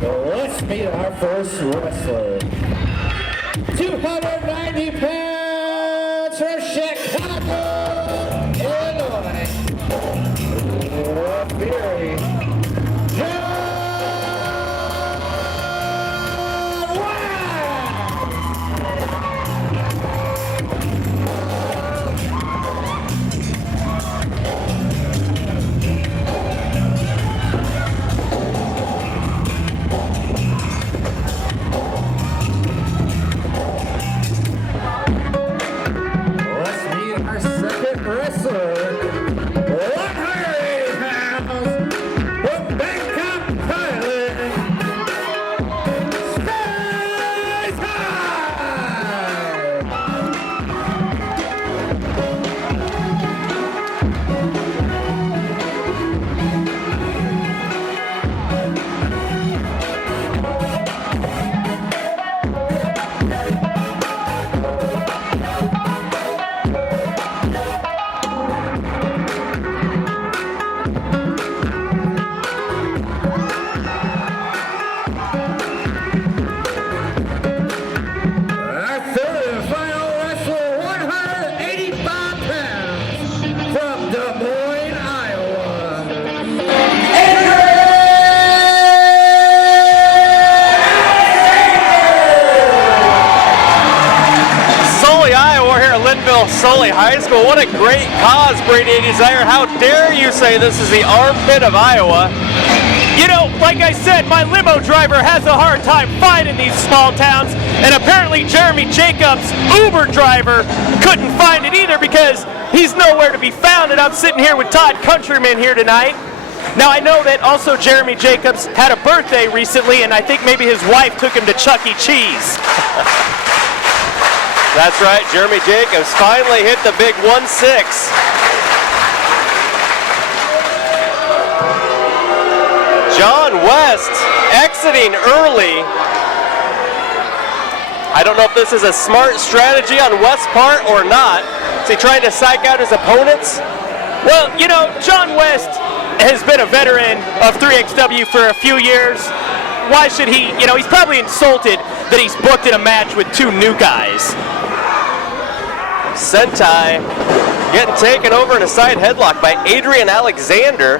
Let's meet our first wrestler. 290 pounds from Chicago, Illinois. Fury. Sully High School. What a great cause, Brady Desire. How dare you say this is the armpit of Iowa? You know, like I said, my limo driver has a hard time finding these small towns, and apparently Jeremy Jacobs' Uber driver couldn't find it either because he's nowhere to be found, and I'm sitting here with Todd Countryman here tonight. Now, I know that also Jeremy Jacobs had a birthday recently, and I think maybe his wife took him to Chuck E. Cheese. That's right, Jeremy Jacobs finally hit the big 1-6. John West exiting early. I don't know if this is a smart strategy on West's part or not. Is he trying to psych out his opponents? Well, you know, John West has been a veteran of 3XW for a few years. Why should he, you know, he's probably insulted that he's booked in a match with two new guys. Sentai getting taken over in a side headlock by Adrian Alexander.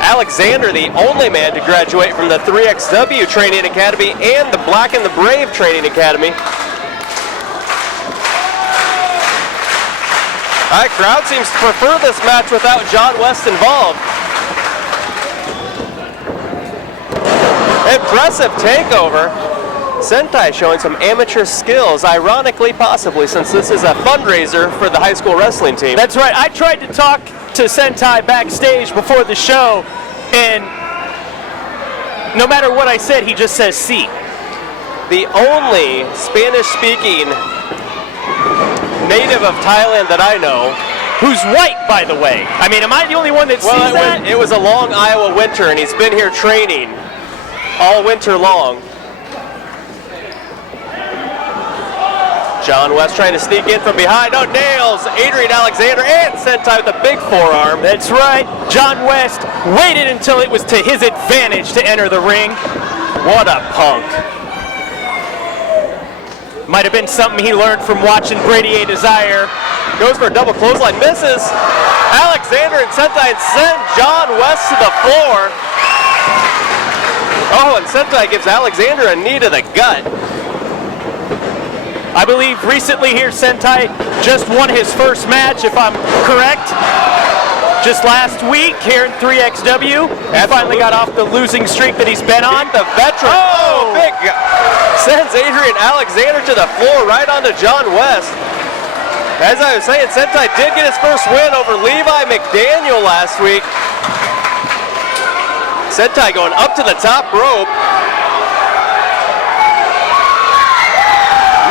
Alexander, the only man to graduate from the 3XW Training Academy and the Black and the Brave Training Academy. All right, crowd seems to prefer this match without John West involved. Impressive takeover. Sentai showing some amateur skills, ironically, possibly, since this is a fundraiser for the high school wrestling team. That's right. I tried to talk to Sentai backstage before the show, and no matter what I said, he just says "sí." The only Spanish-speaking native of Thailand that I know, who's white, by the way. I mean, am I the only one that sees that? It was a long Iowa winter, and he's been here training all winter long. John West trying to sneak in from behind. No, nails Adrian Alexander and Sentai with a big forearm. That's right. John West waited until it was to his advantage to enter the ring. What a punk. Might have been something he learned from watching Brady A. Desire. Goes for a double clothesline, misses. Alexander and Sentai send John West to the floor. Oh, and Sentai gives Alexander a knee to the gut. I believe recently here Sentai just won his first match, if I'm correct. Just last week here in 3XW. He finally got off the losing streak that he's been on. The veteran. Oh, big. Sends Adrian Alexander to the floor right onto John West. As I was saying, Sentai did get his first win over Levi McDaniel last week. Sentai going up to the top rope.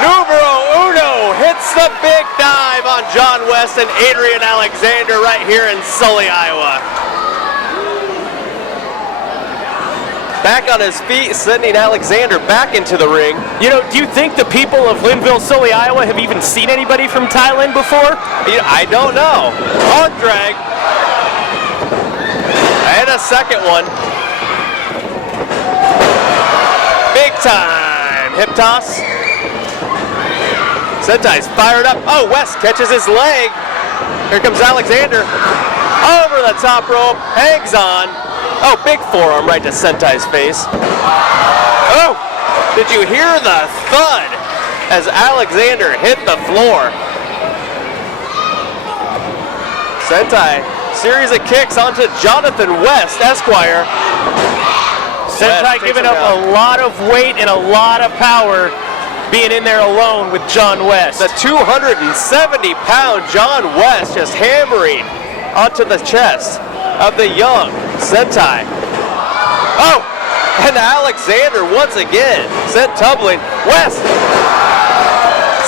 Numero uno hits the big dive on John West and Adrian Alexander right here in Sully, Iowa. Back on his feet, sending Alexander back into the ring. You know, do you think the people of Linville, Sully, Iowa have even seen anybody from Thailand before? I don't know. Arm drag. And a second one. time. Hip toss. Sentai's fired up. Oh, West catches his leg. Here comes Alexander. Over the top rope, hangs on. Oh, big forearm right to Sentai's face. Oh, did you hear the thud as Alexander hit the floor? Sentai, series of kicks onto Jonathan West, Esquire. Sentai giving up a lot of weight and a lot of power being in there alone with John West. The 270-pound John West just hammering onto the chest of the young Sentai. Oh, and Alexander once again sent tumbling. West,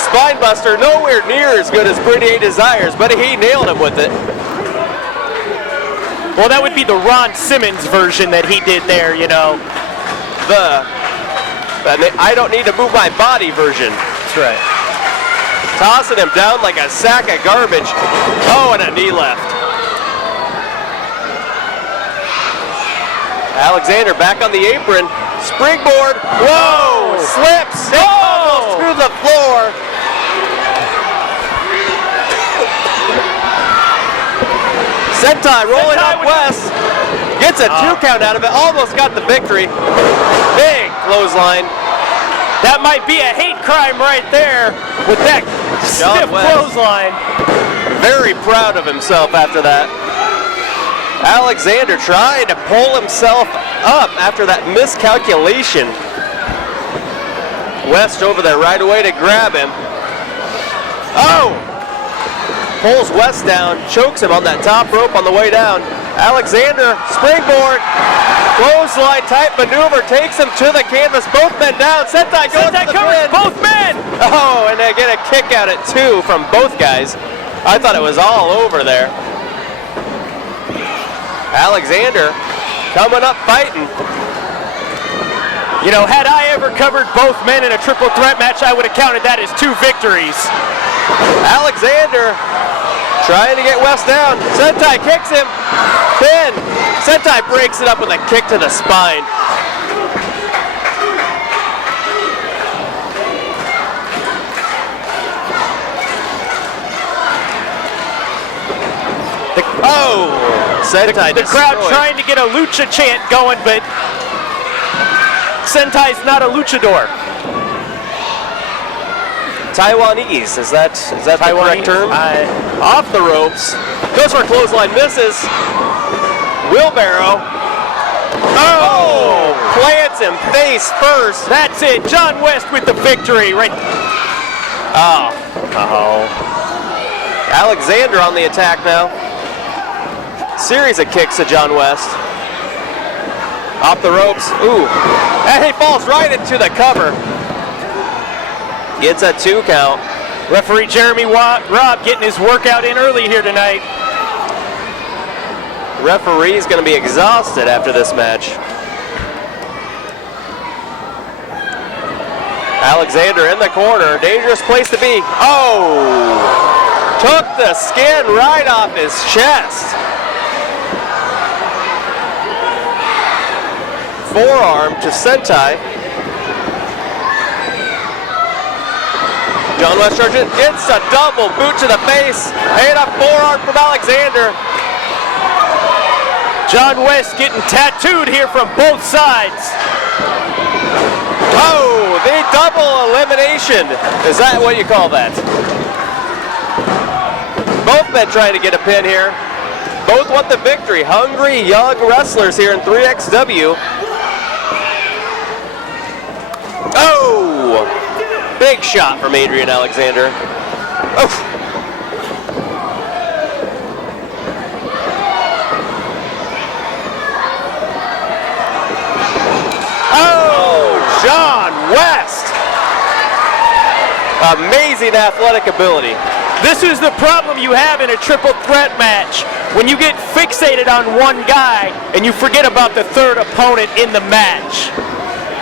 spinebuster, nowhere near as good as Pretty A Desires, but he nailed him with it. Well, that would be the Ron Simmons version that he did there, you know. The I don't need to move my body version. That's right. Tossing him down like a sack of garbage. Oh, and a knee left. Alexander back on the apron. Springboard. Whoa! Slips. Almost to the floor. Sentai rolling up West. Gets a 2 count out of it. Almost got the victory. Big clothesline. That might be a hate crime right there with that stiff clothesline. Very proud of himself after that. Alexander trying to pull himself up after that miscalculation. West over there right away to grab him. Oh! Pulls West down, chokes him on that top rope on the way down. Alexander, springboard, clothesline type maneuver, takes him to the canvas, both men down. Sentai goes to the pin. Both men! Oh, and they get a kick out at 2 from both guys. I thought it was all over there. Alexander coming up fighting. You know, had I ever covered both men in a triple threat match, I would have counted that as 2 victories. Alexander trying to get West down. Sentai kicks him. Pin. Sentai breaks it up with a kick to the spine. Sentai the crowd destroyed. trying to get a lucha chant going, but Sentai's not a luchador. Taiwanese, is that the correct term? Off the ropes. Goes for a clothesline, misses. Wheelbarrow. Oh! Plants him face first. That's it. John West with the victory. Right. Oh. Alexander on the attack now. Series of kicks to John West. Off the ropes. Ooh. And he falls right into the cover. Gets a 2 count. Referee Jeremy Robb getting his workout in early here tonight. Referee's going to be exhausted after this match. Alexander in the corner. Dangerous place to be. Oh! Took the skin right off his chest. Forearm to Sentai. John West charges, gets a double boot to the face, and a forearm from Alexander. John West getting tattooed here from both sides. Oh, the double elimination. Is that what you call that? Both men trying to get a pin here. Both want the victory. Hungry young wrestlers here in 3XW. Oh! Big shot from Adrian Alexander. Oh. Oh, John West. Amazing athletic ability. This is the problem you have in a triple threat match. When you get fixated on one guy and you forget about the third opponent in the match.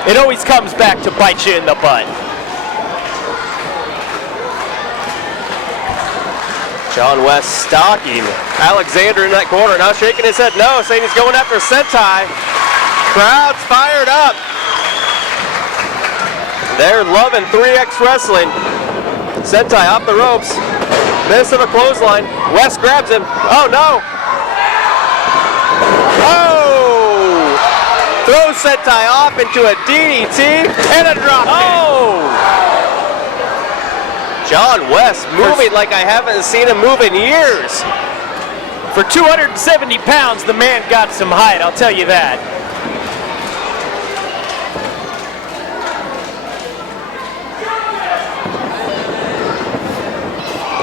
It always comes back to bite you in the butt. John West stalking Alexander in that corner, now shaking his head no, saying he's going after Sentai. Crowd's fired up. They're loving 3X Wrestling. Sentai off the ropes. Miss of a clothesline. Wes grabs him. Oh no! Oh! Throws Sentai off into a DDT and a drop kick. Oh! John West moving like I haven't seen him move in years. For 270 pounds, the man got some height, I'll tell you that.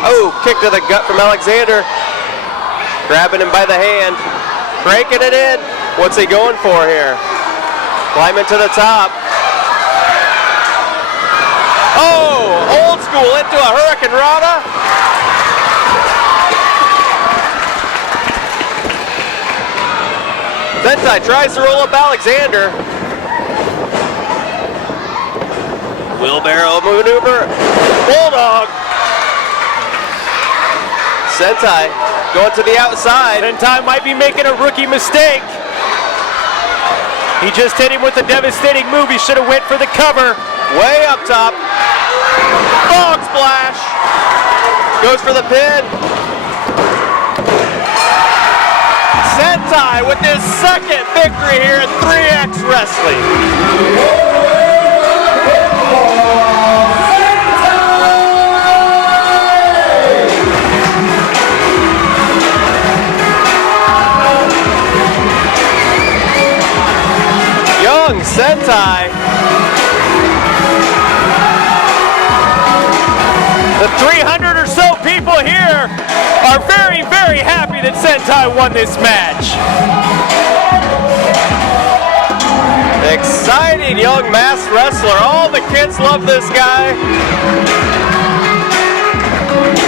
Oh, kick to the gut from Alexander. Grabbing him by the hand. Breaking it in. What's he going for here? Climbing to the top. Oh, old school into a Hurricane Rana. Sentai tries to roll up Alexander. Wheelbarrow maneuver. Bulldog. Sentai going to the outside. Sentai might be making a rookie mistake. He just hit him with a devastating move. He should have went for the cover. Way up top. Frog splash. Goes for the pin. Sentai with his second victory here in 3X Wrestling. Young Sentai. The 300 or so people here are very, very happy that Sentai won this match. Exciting young masked wrestler. All the kids love this guy.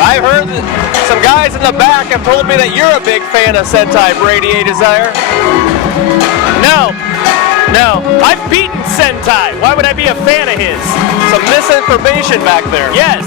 I've heard that some guys in the back have told me that you're a big fan of Sentai, Brady A. Desire. No, I've beaten Sentai. Why would I be a fan of his? Some misinformation back there. Yes.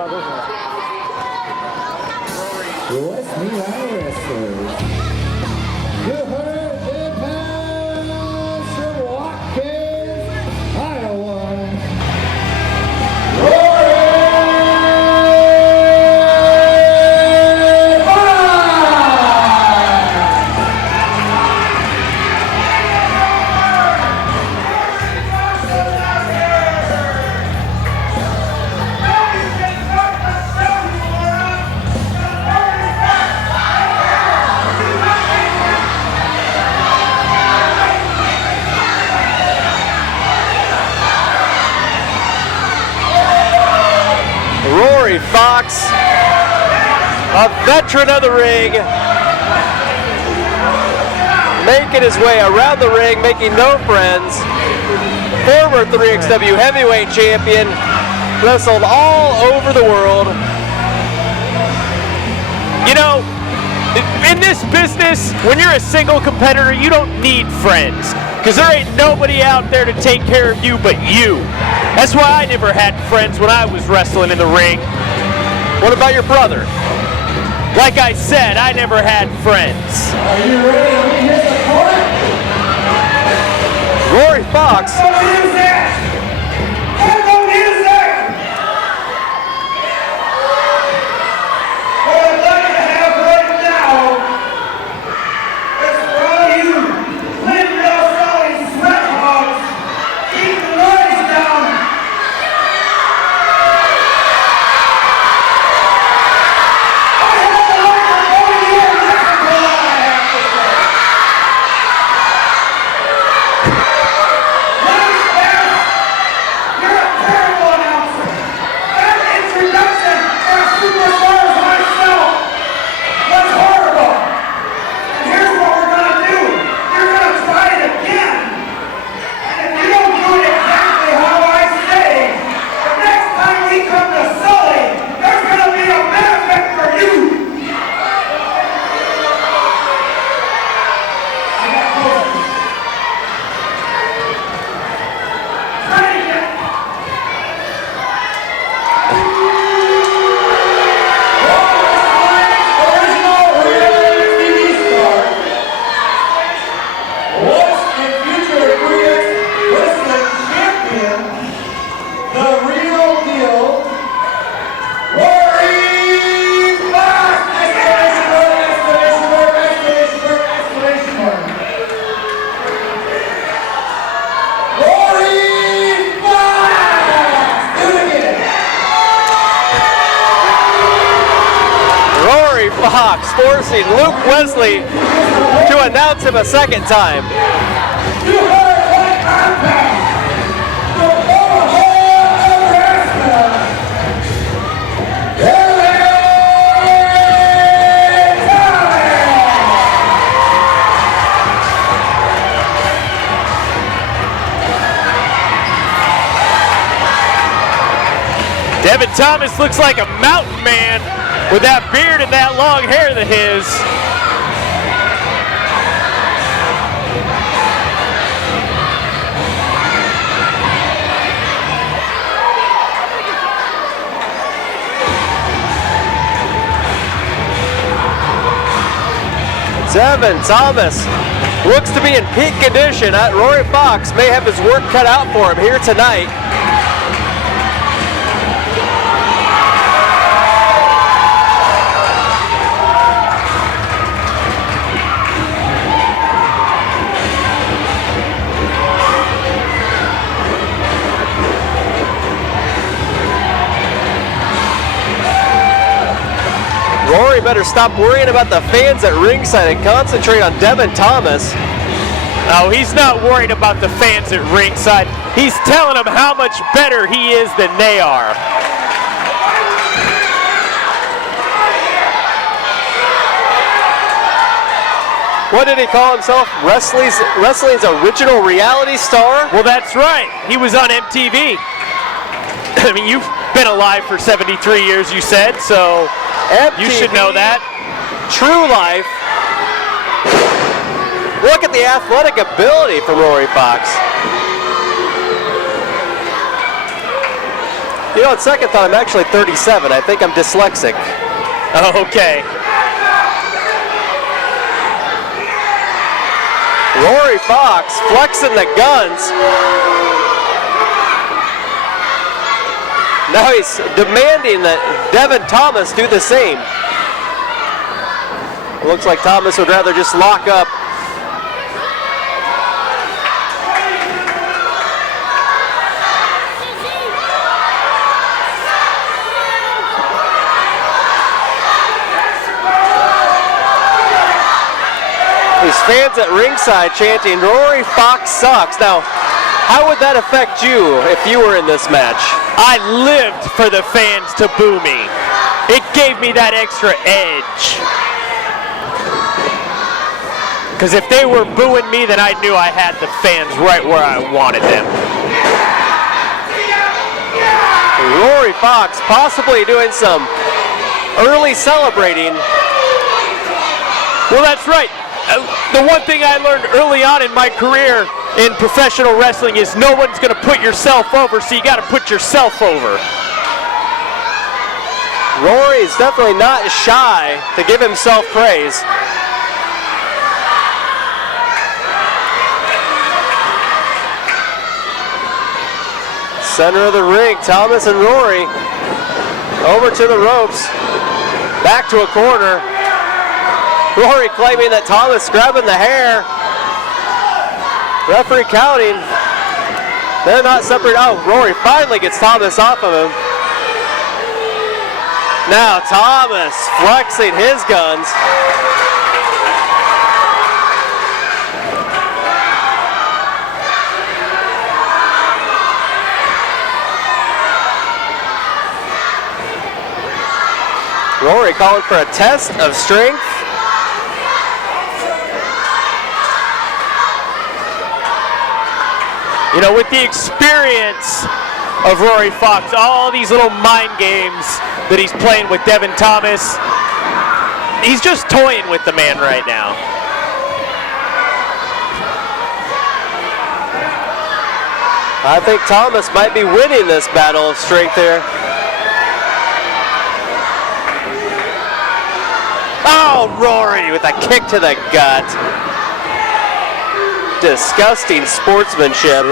Let's meet our wrestlers. 210 pounds from Watkins, Iowa. Rory! Rory Fox, a veteran of the ring, making his way around the ring, making no friends. Former 3XW heavyweight champion, wrestled all over the world. You know, in this business, when you're a single competitor, you don't need friends, because there ain't nobody out there to take care of you but you. That's why I never had friends when I was wrestling in the ring. What about your brother? Like I said, I never had friends. Are you ready to meet his opponent? Rory Fox. What is that? What is that? What I'd like to have right now is for all you windmill selling sweat hogs, keep the noise down. I have the microphone in your microphone, I have to say. You're a terrible announcer. That introduction for a superstar as myself was horrible. And here's what we're going to do. You're going to try it again. And if you don't do it exactly how I say, the next time we come to Sully, there's going to be a benefit for you. I got posters. Try it again. Original reality TV star, once and future 3XWrestling champion, the real deal, Rory Fox! Exclamation mark, exclamation mark, exclamation mark, exclamation mark. Rory Fox! Do it again. Rory Fox forcing Luke Wesley to announce him a second time. 220 pounds. The Omaha, Nebraska. Devin Thomas looks like a mountain man with that beard and that long hair of his. Devin Thomas looks to be in peak condition. Rory Fox may have his work cut out for him here tonight. Rory better stop worrying about the fans at ringside and concentrate on Devin Thomas. Oh, he's not worried about the fans at ringside. He's telling them how much better he is than they are. What did he call himself? Wrestling's original reality star? Well, that's right. He was on MTV. I mean, you've been alive for 73 years, you said, so MTV, you should know that. True Life. Look at the athletic ability from Rory Fox. You know, on second thought, I'm actually 37. I think I'm dyslexic. Okay. Rory Fox flexing the guns. Now he's demanding that Devin Thomas do the same. It looks like Thomas would rather just lock up. These fans at ringside chanting, Rory Fox sucks. Now, how would that affect you if you were in this match? I lived for the fans to boo me. It gave me that extra edge. Because if they were booing me, then I knew I had the fans right where I wanted them. Rory Fox possibly doing some early celebrating. Well, that's right. The one thing I learned early on in my career in professional wrestling is no one's going to put yourself over, so you got to put yourself over. Rory is definitely not shy to give himself praise. Center of the ring, Thomas and Rory over to the ropes, back to a corner. Rory claiming that Thomas grabbing the hair. Referee counting. They're not separate. Oh, Rory finally gets Thomas off of him. Now Thomas flexing his guns. Rory calling for a test of strength. You know, with the experience of Rory Fox, all these little mind games that he's playing with Devin Thomas, he's just toying with the man right now. I think Thomas might be winning this battle of strength here. Oh, Rory with a kick to the gut. Disgusting sportsmanship.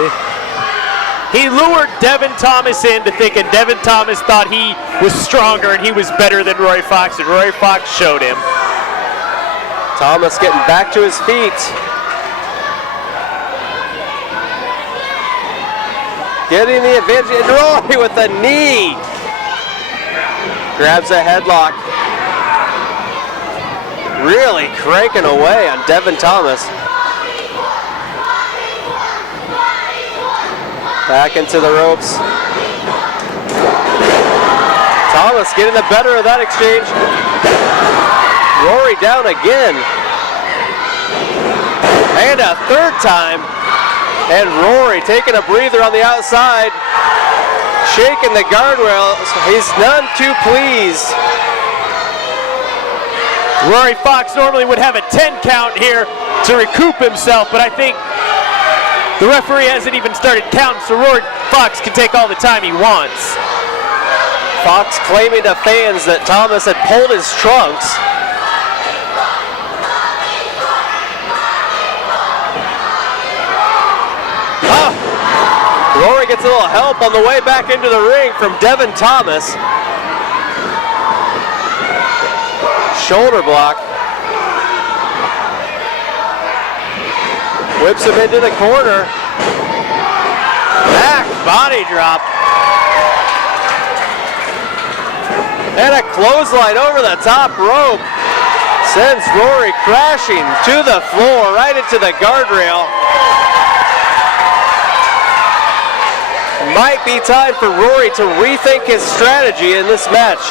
He lured Devin Thomas into thinking Devin Thomas thought he was stronger and he was better than Rory Fox, and Rory Fox showed him. Thomas getting back to his feet. Getting the advantage, and Rory with a knee. Grabs a headlock. Really cranking away on Devin Thomas. Back into the ropes. Thomas getting the better of that exchange. Rory down again. And a third time. And Rory taking a breather on the outside. Shaking the guardrails. He's none too pleased. Rory Fox normally would have a 10 count here to recoup himself, but I think the referee hasn't even started counting, so Rory Fox can take all the time he wants. Fox claiming to fans that Thomas had pulled his trunks. Oh, Rory gets a little help on the way back into the ring from Devin Thomas. Shoulder block. Whips him into the corner. Back body drop. And a clothesline over the top rope. Sends Rory crashing to the floor, right into the guardrail. Might be time for Rory to rethink his strategy in this match.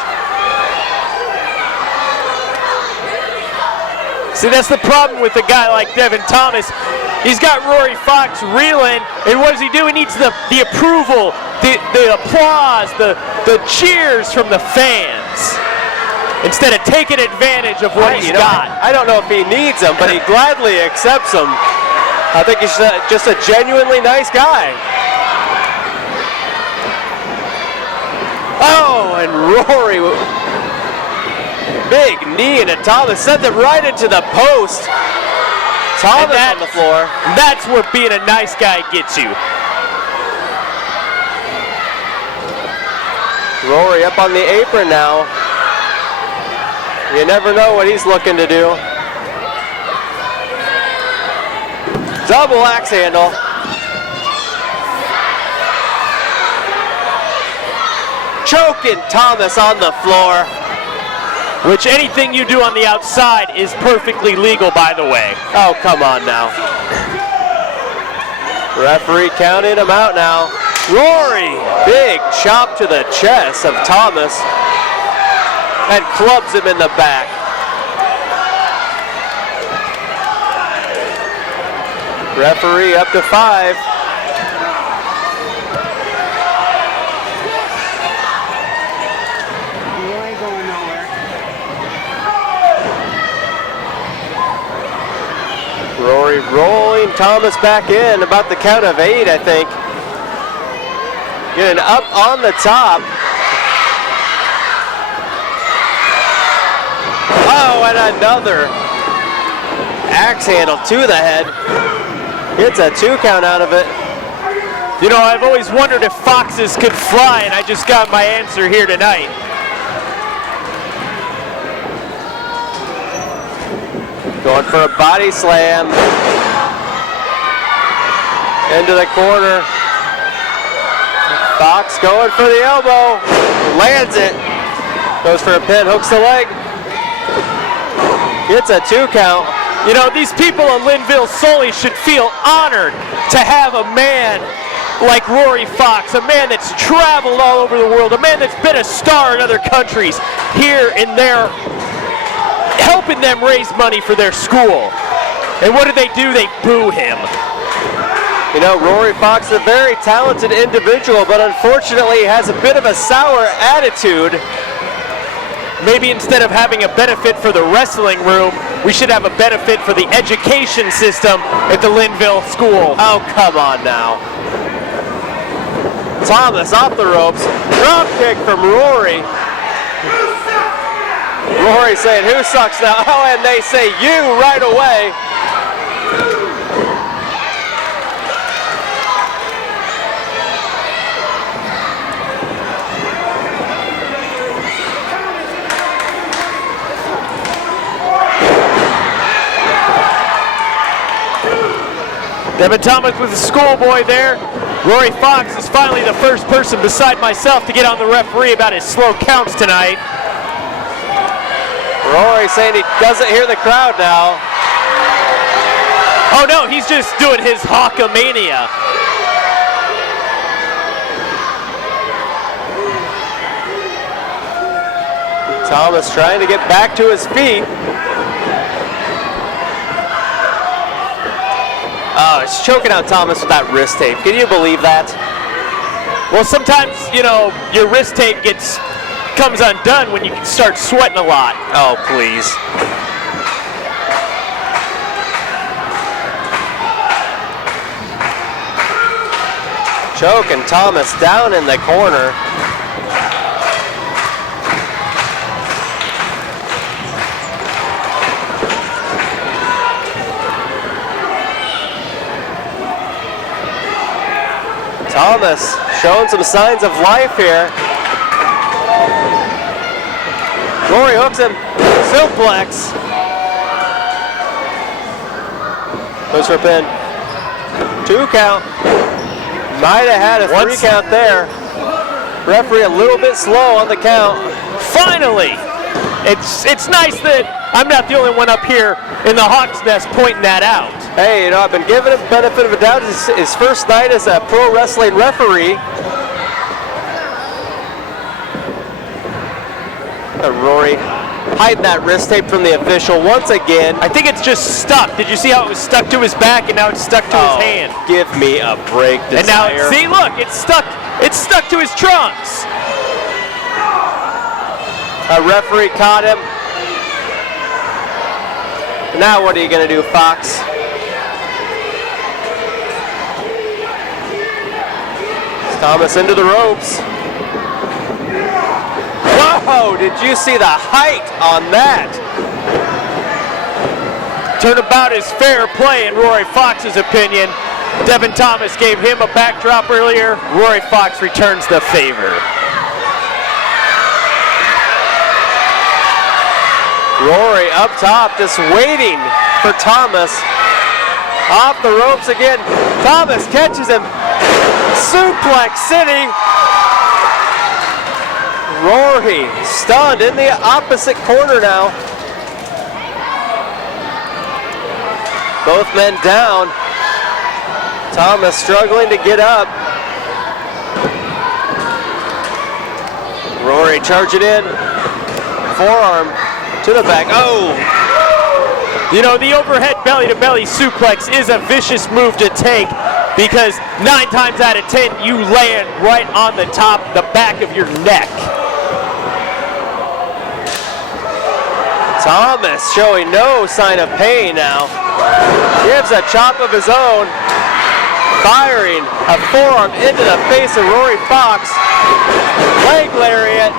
See, that's the problem with a guy like Devin Thomas. He's got Rory Fox reeling, and what does he do? He needs the approval, the applause, the cheers from the fans, instead of taking advantage of what he's got. I don't know if he needs them, but he gladly accepts them. I think he's just a genuinely nice guy. Oh, and Rory, big knee into Thomas, sent him right into the post. Thomas on the floor. That's where being a nice guy gets you. Rory up on the apron now. You never know what he's looking to do. Double axe handle. Choking Thomas on the floor. Which anything you do on the outside is perfectly legal, by the way. Oh, come on now. Referee counting him out now. Rory, big chop to the chest of Thomas and clubs him in the back. Referee up to 5. Rory rolling Thomas back in, about the count of 8, I think. Getting up on the top. Oh, and another axe handle to the head. Gets a 2 count out of it. You know, I've always wondered if foxes could fly, and I just got my answer here tonight. Going for a body slam. Into the corner. Fox going for the elbow. Lands it. Goes for a pin, hooks the leg. Gets a 2 count. You know, these people in Linville solely should feel honored to have a man like Rory Fox, a man that's traveled all over the world, a man that's been a star in other countries, here and there, helping them raise money for their school. And what do? They boo him. You know, Rory Fox is a very talented individual, but unfortunately has a bit of a sour attitude. Maybe instead of having a benefit for the wrestling room, we should have a benefit for the education system at the Linville school. Oh, come on now. Thomas off the ropes. Drop kick from Rory. Rory saying, who sucks now? Oh, and they say you right away. Devin Thomas with the schoolboy there. Rory Fox is finally the first person beside myself to get on the referee about his slow counts tonight. Rory saying he doesn't hear the crowd now. Oh no, he's just doing his Hawkamania. Thomas trying to get back to his feet. Oh, it's choking out Thomas with that wrist tape. Can you believe that? Well, sometimes, you know, your wrist tape comes undone when you start sweating a lot. Oh, please. Choking Thomas down in the corner. Thomas showing some signs of life here. Rory hooks him. Suplex. Goes for a pin. 2 count. Might have had a 3 count there. Referee a little bit slow on the count. Finally! It's nice that I'm not the only one up here in the Hawk's Nest pointing that out. Hey, you know, I've been giving him the benefit of a doubt. His first night as a pro wrestling referee. Rory hiding that wrist tape from the official once again. I think it's just stuck. Did you see how it was stuck to his back and now it's stuck to his hand? Give me a break, Desire. And now, see, look, it's stuck to his trunks. A referee caught him. Now what are you going to do, Fox? Thomas into the ropes. Oh, did you see the height on that? Turnabout is fair play in Rory Fox's opinion. Devin Thomas gave him a backdrop earlier. Rory Fox returns the favor. Rory up top, just waiting for Thomas. Off the ropes again. Thomas catches him. Suplex City. Rory stunned in the opposite corner now. Both men down. Thomas struggling to get up. Rory charging in. Forearm to the back. Oh! You know, the overhead belly-to-belly suplex is a vicious move to take because 9 times out of 10 you land right on the top, the back of your neck. Thomas showing no sign of pain now. Gives a chop of his own. Firing a forearm into the face of Rory Fox. Leg lariat.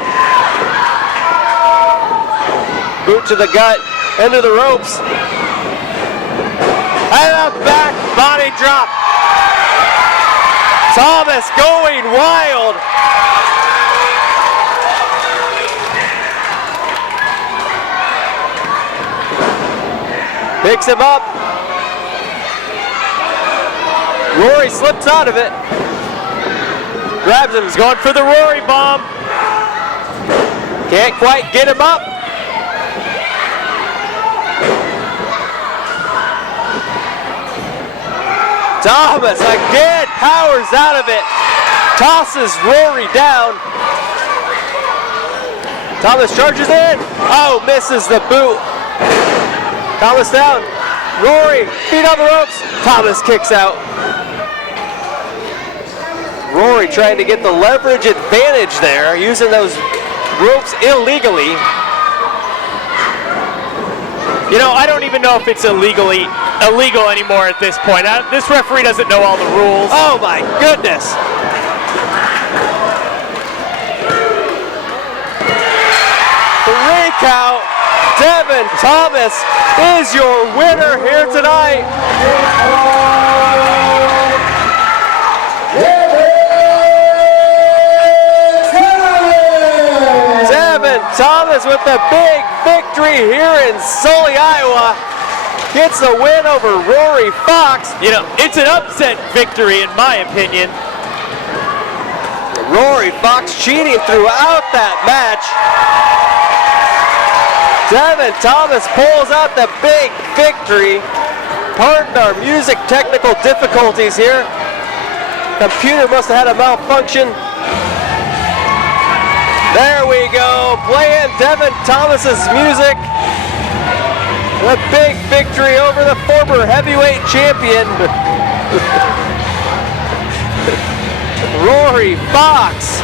Boot to the gut. Into the ropes. And a back body drop. Thomas going wild. Picks him up. Rory slips out of it. Grabs him. He's going for the Rory bomb. Can't quite get him up. Thomas again powers out of it. Tosses Rory down. Thomas charges in. Oh, misses the boot. Thomas down. Rory, feet on the ropes. Thomas kicks out. Rory trying to get the leverage advantage there, using those ropes illegally. You know, I don't even know if it's illegal anymore at this point. This referee doesn't know all the rules. Oh my goodness. Three count. Devin Thomas is your winner here tonight. Devin Thomas with the big victory here in Sully, Iowa. Gets the win over Rory Fox. You know, it's an upset victory in my opinion. Rory Fox cheating throughout that match. Devin Thomas pulls out the big victory. Pardon our music technical difficulties here. Computer must have had a malfunction. There we go, playing Devin Thomas's music. A big victory over the former heavyweight champion, Rory Fox.